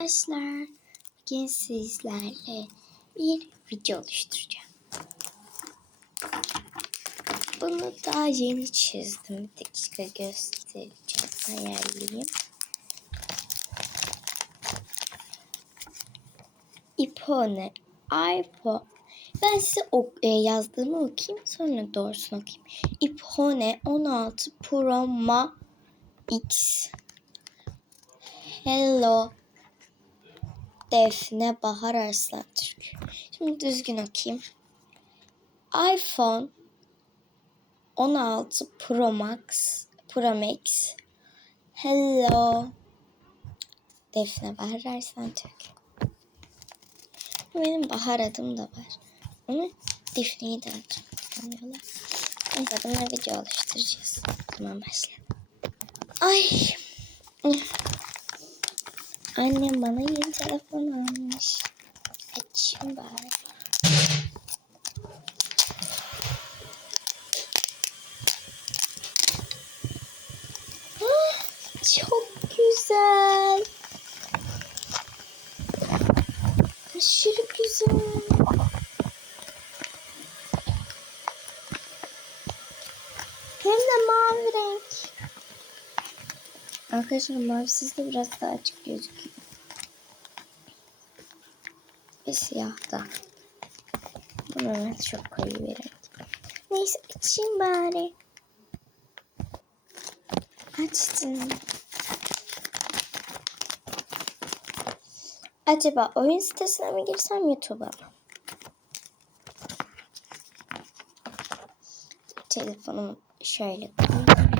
Arkadaşlar bugün sizlerle bir video oluşturacağım. Bunu daha yeni çizdim. Bir dakika göstereceğim. Ayarlayayım. İpone, iPhone. Ben size ok e, yazdığımı okuyayım sonra doğrusunu okuyayım. İpone 16 Pro Max X. Hello. Defne Bahar Arslan Türk. Şimdi düzgün okuyayım. iPhone 16 Pro Max Pro Max Hello Defne Bahar Arslan Türk. Benim Bahar adım da var. Ama Defne'yi de hatırlamıyorlar. Neyse bununla video oluşturacağız. Tamam başlayalım. Ay. Annem bana yeni telefon almış. Açayım bari. Ah, Çok güzel. Aşırı güzel. Hem de mavi renk. Arkadaşlar mavi sizde biraz daha açık gözüküyor. Ve siyah da. Bunu çok koyu renk. Neyse açayım bari. Açtım. Acaba oyun sitesine mi girsem YouTube'a mı? Telefonumu şöyle koyayım.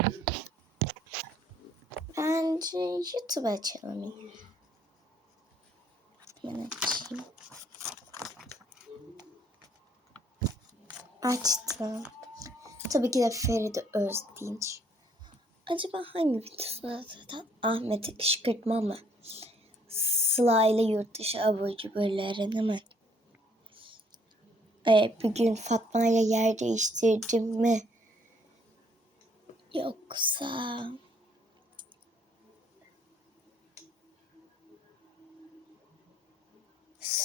Bence YouTube açalım yine. Açayım. Açtım. Tabii ki de Feride Özdinç. Acaba hangi videosu zaten Ahmet'i kışkırtma mı? Sıla ile yurt dışı abur cuburların hemen. Ee, bugün Fatma ile yer değiştirdim mi? Yoksa...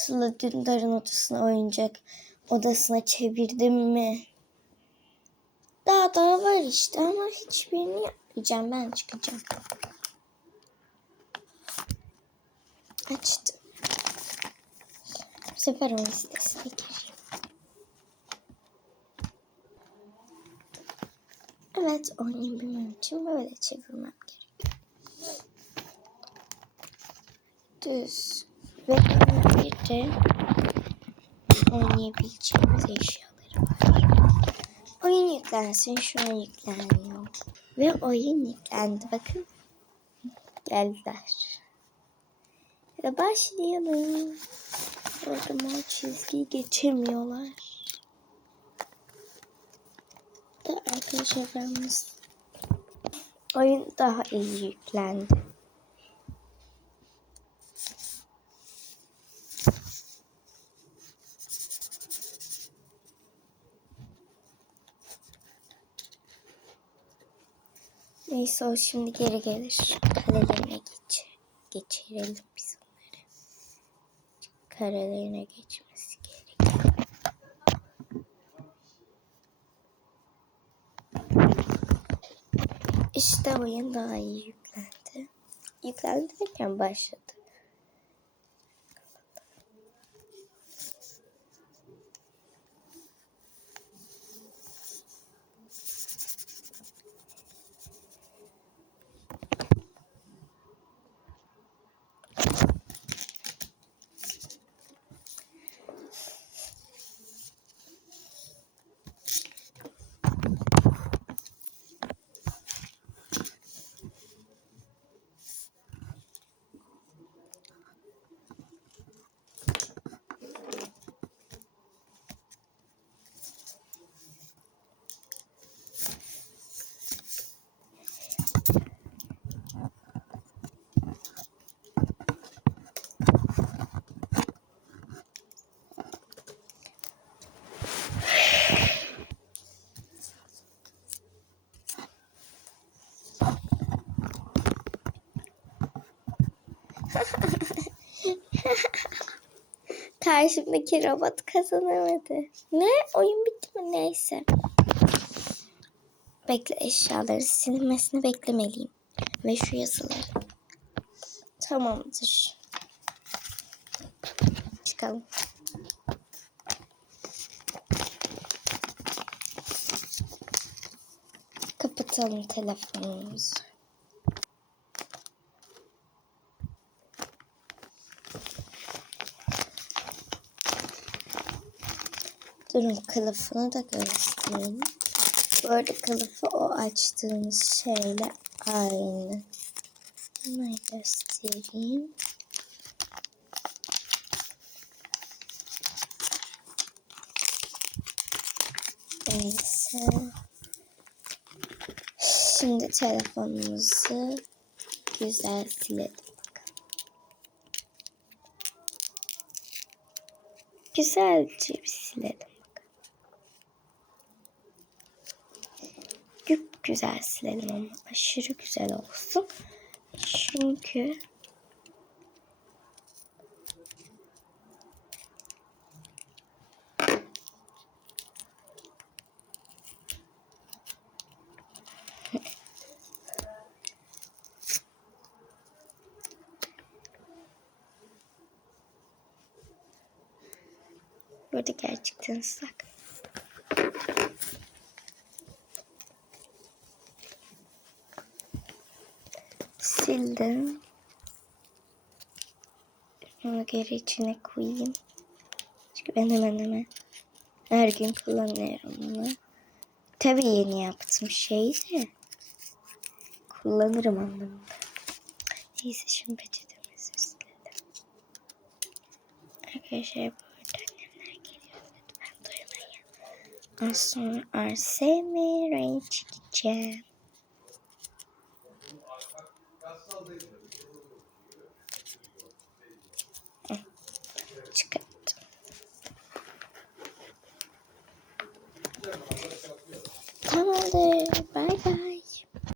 Sıla Dündar'ın odasına oyuncak odasına çevirdim mi? Daha daha var işte ama hiçbirini yapmayacağım. Ben çıkacağım. Açtım. Bu sefer onun sitesine gireyim. Evet oynayabilmem için böyle çevirmem gerekiyor. Düz. Ve bir de oynayabileceğimiz eşyaları var. Oyun yüklensin. Şu an yüklenmiyor. Ve oyun yüklendi. Bakın. Geldiler. Ve başlayalım. Orada mor çizgiyi geçemiyorlar. Da arkadaşlar oyun daha iyi yüklendi. Neyse o şimdi geri gelir. Kalelerine geç. Geçirelim biz onları. Karelerine geçmesi gerekiyor. İşte oyun daha iyi yüklendi. Yüklendi derken başladı. Karşımdaki robot kazanamadı. Ne? Oyun bitti mi? Neyse. Bekle eşyaları silmesini beklemeliyim. Ve şu yazıları. Tamamdır. Çıkalım. Kapatalım telefonumuzu. Durun kılıfını da göstereyim. Bu arada kılıfı o açtığımız şeyle aynı. Hemen göstereyim. Neyse. Şimdi telefonumuzu güzel silelim. Güzelce bir silelim. Güp güzel silelim ama aşırı güzel olsun. Çünkü burada gerçekten ıslak. Sildim. Onu geri içine koyayım. Çünkü ben hemen hemen her gün kullanıyorum onu. Tabii yeni yaptım şeyi de kullanırım anlamında. Neyse şimdi peçetemizi silelim. Arkadaşlar bu arada geliyor. Lütfen duymayın. Az sonra Arsene renk çekeceğim. Hı,